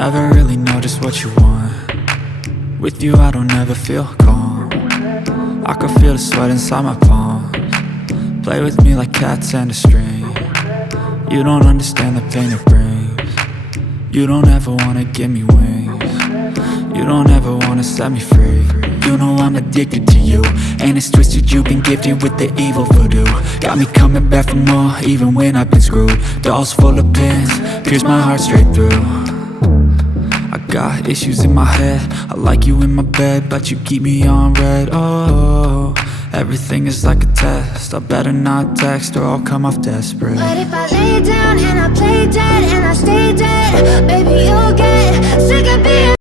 never really know just what you want. With you I don't ever feel calm. I can feel the sweat inside my palms. Play with me like cats and a string. You don't understand the pain it brings. You don't ever wanna give me wings. You don't ever wanna set me free. You know I'm addicted to you, and it's twisted, you've been gifted with the evil voodoo. Got me coming back for more, even when I've been screwed. Dolls full of pins, pierce my heart straight through. I got issues in my head, I like you in my bed, but you keep me on red. Oh, everything is like a test, I better not text or I'll come off desperate. But if I lay down and I play dead and I stay dead, baby you'll get sick of being